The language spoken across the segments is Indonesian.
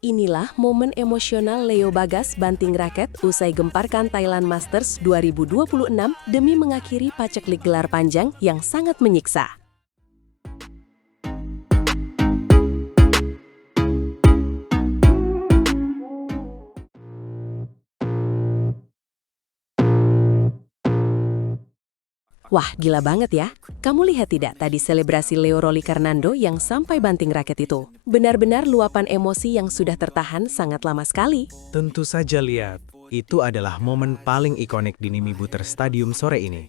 Inilah momen emosional Leo Bagas banting raket usai gemparkan Thailand Masters 2026 demi mengakhiri paceklik gelar panjang yang sangat menyiksa. Wah, gila banget ya. Kamu lihat tidak tadi selebrasi Leo Rolikarnando yang sampai banting raket itu? Benar-benar luapan emosi yang sudah tertahan sangat lama sekali. Tentu saja lihat, itu adalah momen paling ikonik di Nimi Butter Stadium sore ini.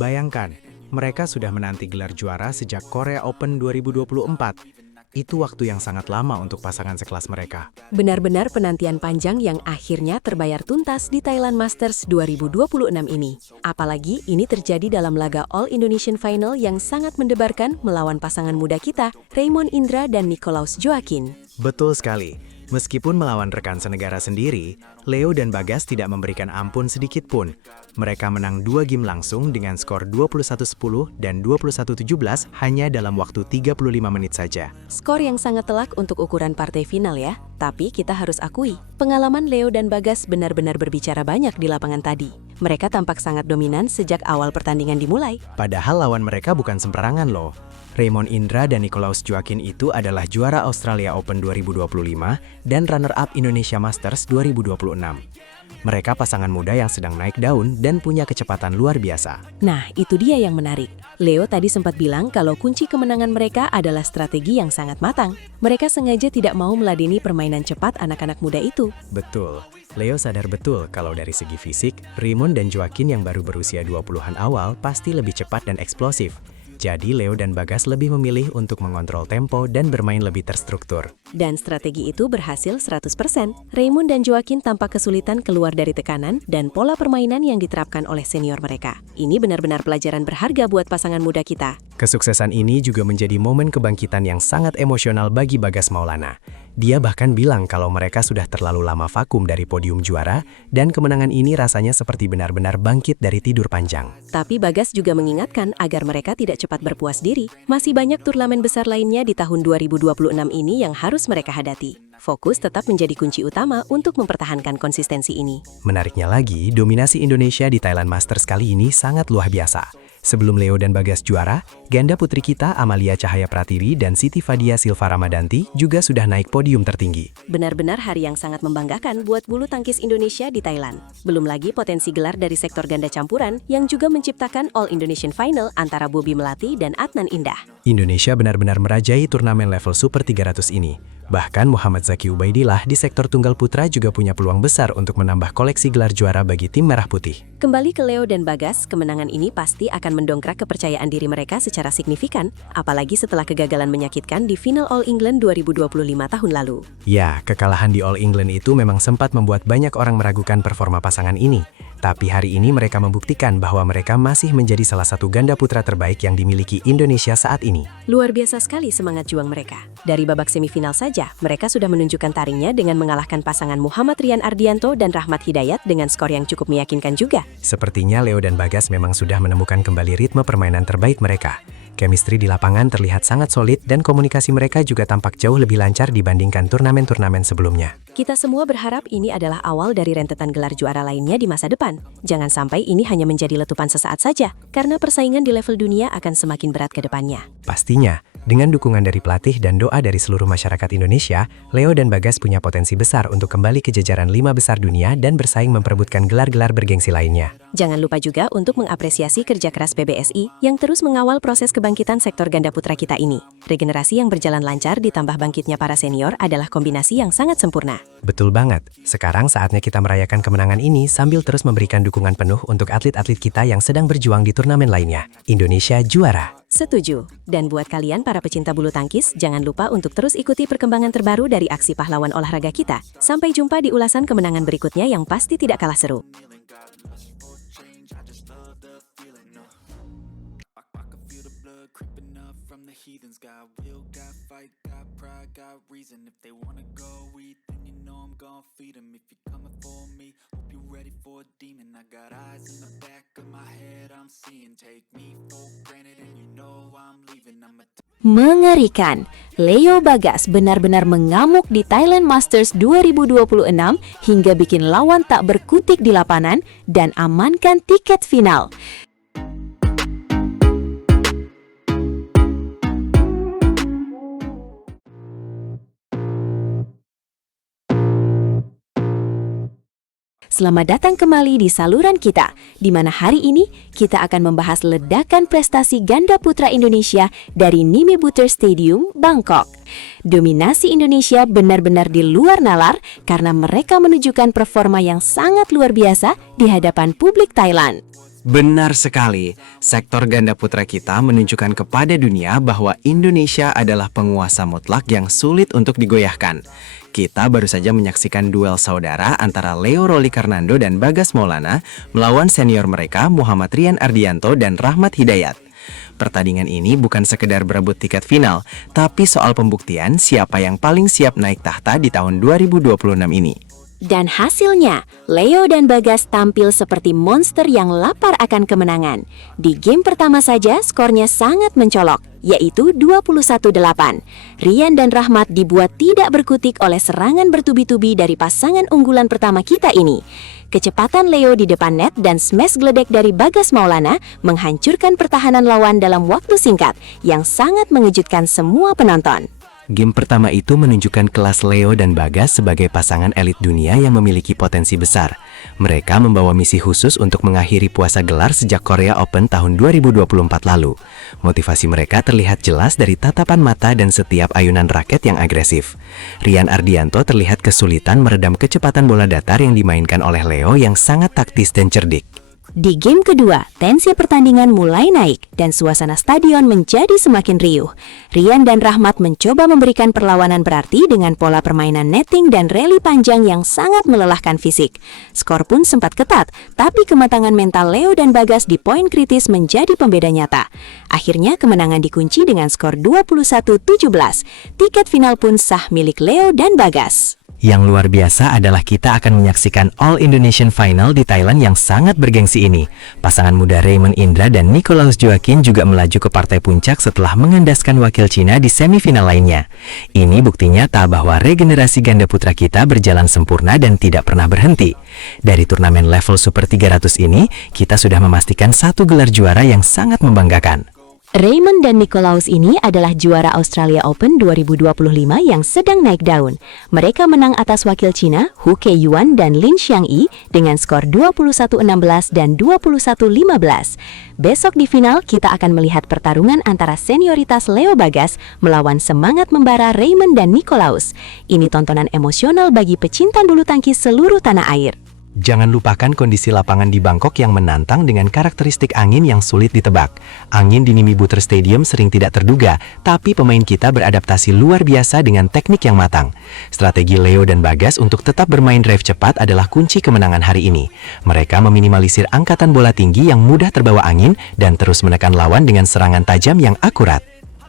Bayangkan, mereka sudah menanti gelar juara sejak Korea Open 2024. Itu waktu yang sangat lama untuk pasangan sekelas mereka. Benar-benar penantian panjang yang akhirnya terbayar tuntas di Thailand Masters 2026 ini. Apalagi ini terjadi dalam laga All Indonesian Final yang sangat mendebarkan melawan pasangan muda kita, Raymond Indra dan Nicolaus Joaquin. Betul sekali. Meskipun melawan rekan senegara sendiri, Leo dan Bagas tidak memberikan ampun sedikit pun. Mereka menang 2 game langsung dengan skor 21-10 dan 21-17 hanya dalam waktu 35 menit saja. Skor yang sangat telak untuk ukuran partai final ya. Tapi kita harus akui, pengalaman Leo dan Bagas benar-benar berbicara banyak di lapangan tadi. Mereka tampak sangat dominan sejak awal pertandingan dimulai. Padahal lawan mereka bukan sembarangan loh. Raymond Indra dan Nicolaus Joaquin itu adalah juara Australia Open 2025 dan runner-up Indonesia Masters 2026. Mereka pasangan muda yang sedang naik daun dan punya kecepatan luar biasa. Nah, itu dia yang menarik. Leo tadi sempat bilang kalau kunci kemenangan mereka adalah strategi yang sangat matang. Mereka sengaja tidak mau meladeni permainan cepat anak-anak muda itu. Betul. Leo sadar betul kalau dari segi fisik, Raymond dan Joaquin yang baru berusia 20-an awal pasti lebih cepat dan eksplosif. Jadi Leo dan Bagas lebih memilih untuk mengontrol tempo dan bermain lebih terstruktur. Dan strategi itu berhasil 100%. Raymond dan Joaquin tampak kesulitan keluar dari tekanan dan pola permainan yang diterapkan oleh senior mereka. Ini benar-benar pelajaran berharga buat pasangan muda kita. Kesuksesan ini juga menjadi momen kebangkitan yang sangat emosional bagi Bagas Maulana. Dia bahkan bilang kalau mereka sudah terlalu lama vakum dari podium juara, dan kemenangan ini rasanya seperti benar-benar bangkit dari tidur panjang. Tapi Bagas juga mengingatkan agar mereka tidak cepat berpuas diri. Masih banyak turnamen besar lainnya di tahun 2026 ini yang harus mereka hadapi. Fokus tetap menjadi kunci utama untuk mempertahankan konsistensi ini. Menariknya lagi, dominasi Indonesia di Thailand Masters kali ini sangat luar biasa. Sebelum Leo dan Bagas juara, ganda putri kita Amalia Cahaya Pratiwi dan Siti Fadia Silva Ramadanti juga sudah naik podium tertinggi. Benar-benar hari yang sangat membanggakan buat bulu tangkis Indonesia di Thailand. Belum lagi potensi gelar dari sektor ganda campuran yang juga menciptakan All Indonesian Final antara Bobi Melati dan Adnan Indah. Indonesia benar-benar merajai turnamen level Super 300 ini. Bahkan Muhammad Zaki Ubaidillah di sektor tunggal putra juga punya peluang besar untuk menambah koleksi gelar juara bagi tim Merah Putih. Kembali ke Leo dan Bagas, kemenangan ini pasti akan mendongkrak kepercayaan diri mereka secara signifikan, apalagi setelah kegagalan menyakitkan di final All England 2025 tahun lalu. Ya, kekalahan di All England itu memang sempat membuat banyak orang meragukan performa pasangan ini. Tapi hari ini mereka membuktikan bahwa mereka masih menjadi salah satu ganda putra terbaik yang dimiliki Indonesia saat ini. Luar biasa sekali semangat juang mereka. Dari babak semifinal saja, mereka sudah menunjukkan taringnya dengan mengalahkan pasangan Muhammad Rian Ardianto dan Rahmat Hidayat dengan skor yang cukup meyakinkan juga. Sepertinya Leo dan Bagas memang sudah menemukan kembali ritme permainan terbaik mereka. Chemistry di lapangan terlihat sangat solid dan komunikasi mereka juga tampak jauh lebih lancar dibandingkan turnamen-turnamen sebelumnya. Kita semua berharap ini adalah awal dari rentetan gelar juara lainnya di masa depan. Jangan sampai ini hanya menjadi letupan sesaat saja, karena persaingan di level dunia akan semakin berat ke depannya. Pastinya, dengan dukungan dari pelatih dan doa dari seluruh masyarakat Indonesia, Leo dan Bagas punya potensi besar untuk kembali ke jajaran 5 besar dunia dan bersaing memperebutkan gelar-gelar bergengsi lainnya. Jangan lupa juga untuk mengapresiasi kerja keras PBSI yang terus mengawal proses kebangkitan sektor ganda putra kita ini. Regenerasi yang berjalan lancar ditambah bangkitnya para senior adalah kombinasi yang sangat sempurna. Betul banget. Sekarang saatnya kita merayakan kemenangan ini sambil terus memberikan dukungan penuh untuk atlet-atlet kita yang sedang berjuang di turnamen lainnya. Indonesia juara! Setuju. Dan buat kalian para pecinta bulu tangkis, jangan lupa untuk terus ikuti perkembangan terbaru dari aksi pahlawan olahraga kita. Sampai jumpa di ulasan kemenangan berikutnya yang pasti tidak kalah seru. Heathens got will, got fight, got pride, got reason. If they wanna go eat, then you know I'm gon' feed them. If you're coming for me, hope you're ready for a demon. I got eyes in the back of my head, I'm seeing. Take me for granted and you know I'm leaving. Mengerikan. Leo Bagas benar-benar mengamuk di Thailand Masters 2026 hingga bikin lawan tak berkutik di lapangan dan amankan tiket final. Selamat datang kembali di saluran kita, di mana hari ini kita akan membahas ledakan prestasi ganda putra Indonesia dari Nimi Butter Stadium, Bangkok. Dominasi Indonesia benar-benar di luar nalar karena mereka menunjukkan performa yang sangat luar biasa di hadapan publik Thailand. Benar sekali, sektor ganda putra kita menunjukkan kepada dunia bahwa Indonesia adalah penguasa mutlak yang sulit untuk digoyahkan. Kita baru saja menyaksikan duel saudara antara Leo Rolly Karnando dan Bagas Maulana melawan senior mereka Muhammad Rian Ardianto dan Rahmat Hidayat. Pertandingan ini bukan sekedar berebut tiket final, tapi soal pembuktian siapa yang paling siap naik tahta di tahun 2026 ini. Dan hasilnya, Leo dan Bagas tampil seperti monster yang lapar akan kemenangan. Di game pertama saja skornya sangat mencolok, yaitu 21-8. Rian dan Rahmat dibuat tidak berkutik oleh serangan bertubi-tubi dari pasangan unggulan pertama kita ini. Kecepatan Leo di depan net dan smash geledek dari Bagas Maulana menghancurkan pertahanan lawan dalam waktu singkat yang sangat mengejutkan semua penonton. Game pertama itu menunjukkan kelas Leo dan Bagas sebagai pasangan elit dunia yang memiliki potensi besar. Mereka membawa misi khusus untuk mengakhiri puasa gelar sejak Korea Open tahun 2024 lalu. Motivasi mereka terlihat jelas dari tatapan mata dan setiap ayunan raket yang agresif. Rian Ardianto terlihat kesulitan meredam kecepatan bola datar yang dimainkan oleh Leo yang sangat taktis dan cerdik. Di game kedua, tensi pertandingan mulai naik dan suasana stadion menjadi semakin riuh. Rian dan Rahmat mencoba memberikan perlawanan berarti dengan pola permainan netting dan rally panjang yang sangat melelahkan fisik. Skor pun sempat ketat, tapi kematangan mental Leo dan Bagas di poin kritis menjadi pembeda nyata. Akhirnya kemenangan dikunci dengan skor 21-17. Tiket final pun sah milik Leo dan Bagas. Yang luar biasa adalah kita akan menyaksikan All Indonesian Final di Thailand yang sangat bergengsi ini. Pasangan muda Raymond Indra dan Nicolaus Joaquin juga melaju ke partai puncak setelah mengandaskan wakil Cina di semifinal lainnya. Ini bukti nyata bahwa regenerasi ganda putra kita berjalan sempurna dan tidak pernah berhenti. Dari turnamen level Super 300 ini, kita sudah memastikan satu gelar juara yang sangat membanggakan. Raymond dan Nicolaus ini adalah juara Australia Open 2025 yang sedang naik daun. Mereka menang atas wakil Cina, Hu Keiyuan dan Lin Xiangyi dengan skor 21-16 dan 21-15. Besok di final, kita akan melihat pertarungan antara senioritas Leo Bagas melawan semangat membara Raymond dan Nicolaus. Ini tontonan emosional bagi pecinta bulu tangkis seluruh tanah air. Jangan lupakan kondisi lapangan di Bangkok yang menantang dengan karakteristik angin yang sulit ditebak. Angin di Nimi Butter Stadium sering tidak terduga, tapi pemain kita beradaptasi luar biasa dengan teknik yang matang. Strategi Leo dan Bagas untuk tetap bermain drive cepat adalah kunci kemenangan hari ini. Mereka meminimalisir angkatan bola tinggi yang mudah terbawa angin dan terus menekan lawan dengan serangan tajam yang akurat.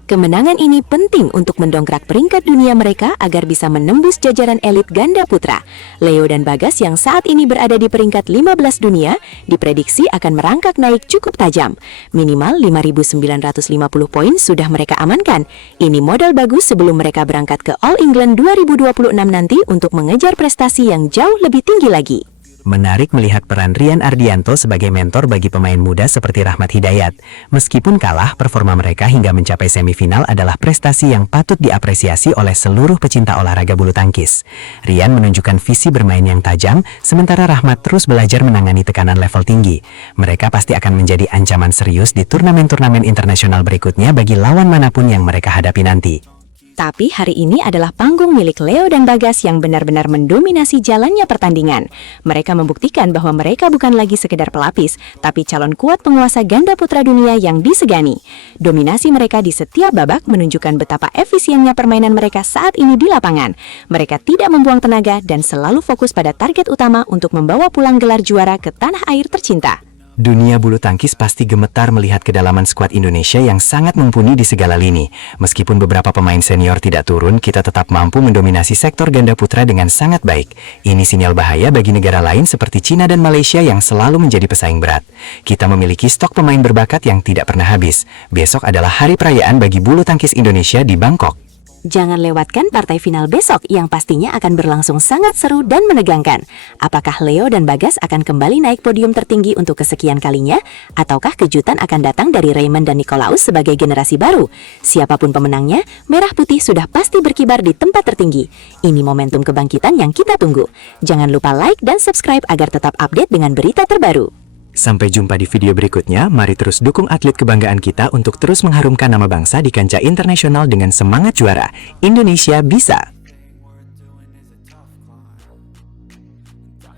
Kemenangan ini penting untuk mendongkrak peringkat dunia mereka agar bisa menembus jajaran elit ganda putra. Leo dan Bagas yang saat ini berada di peringkat 15 dunia diprediksi akan merangkak naik cukup tajam. Minimal 5.950 poin sudah mereka amankan. Ini modal bagus sebelum mereka berangkat ke All England 2026 nanti untuk mengejar prestasi yang jauh lebih tinggi lagi. Menarik melihat peran Rian Ardianto sebagai mentor bagi pemain muda seperti Rahmat Hidayat. Meskipun kalah, performa mereka hingga mencapai semifinal adalah prestasi yang patut diapresiasi oleh seluruh pecinta olahraga bulu tangkis. Rian menunjukkan visi bermain yang tajam, sementara Rahmat terus belajar menangani tekanan level tinggi. Mereka pasti akan menjadi ancaman serius di turnamen-turnamen internasional berikutnya bagi lawan manapun yang mereka hadapi nanti. Tapi hari ini adalah panggung milik Leo dan Bagas yang benar-benar mendominasi jalannya pertandingan. Mereka membuktikan bahwa mereka bukan lagi sekedar pelapis, tapi calon kuat penguasa ganda putra dunia yang disegani. Dominasi mereka di setiap babak menunjukkan betapa efisiennya permainan mereka saat ini di lapangan. Mereka tidak membuang tenaga dan selalu fokus pada target utama untuk membawa pulang gelar juara ke tanah air tercinta. Dunia bulu tangkis pasti gemetar melihat kedalaman skuad Indonesia yang sangat mumpuni di segala lini. Meskipun beberapa pemain senior tidak turun, kita tetap mampu mendominasi sektor ganda putra dengan sangat baik. Ini sinyal bahaya bagi negara lain seperti Cina dan Malaysia yang selalu menjadi pesaing berat. Kita memiliki stok pemain berbakat yang tidak pernah habis. Besok adalah hari perayaan bagi bulu tangkis Indonesia di Bangkok. Jangan lewatkan partai final besok yang pastinya akan berlangsung sangat seru dan menegangkan. Apakah Leo dan Bagas akan kembali naik podium tertinggi untuk kesekian kalinya? Ataukah kejutan akan datang dari Raymond dan Nicolaus sebagai generasi baru? Siapapun pemenangnya, Merah Putih sudah pasti berkibar di tempat tertinggi. Ini momentum kebangkitan yang kita tunggu. Jangan lupa like dan subscribe agar tetap update dengan berita terbaru. Sampai jumpa di video berikutnya, mari terus dukung atlet kebanggaan kita untuk terus mengharumkan nama bangsa di kancah internasional dengan semangat juara. Indonesia bisa!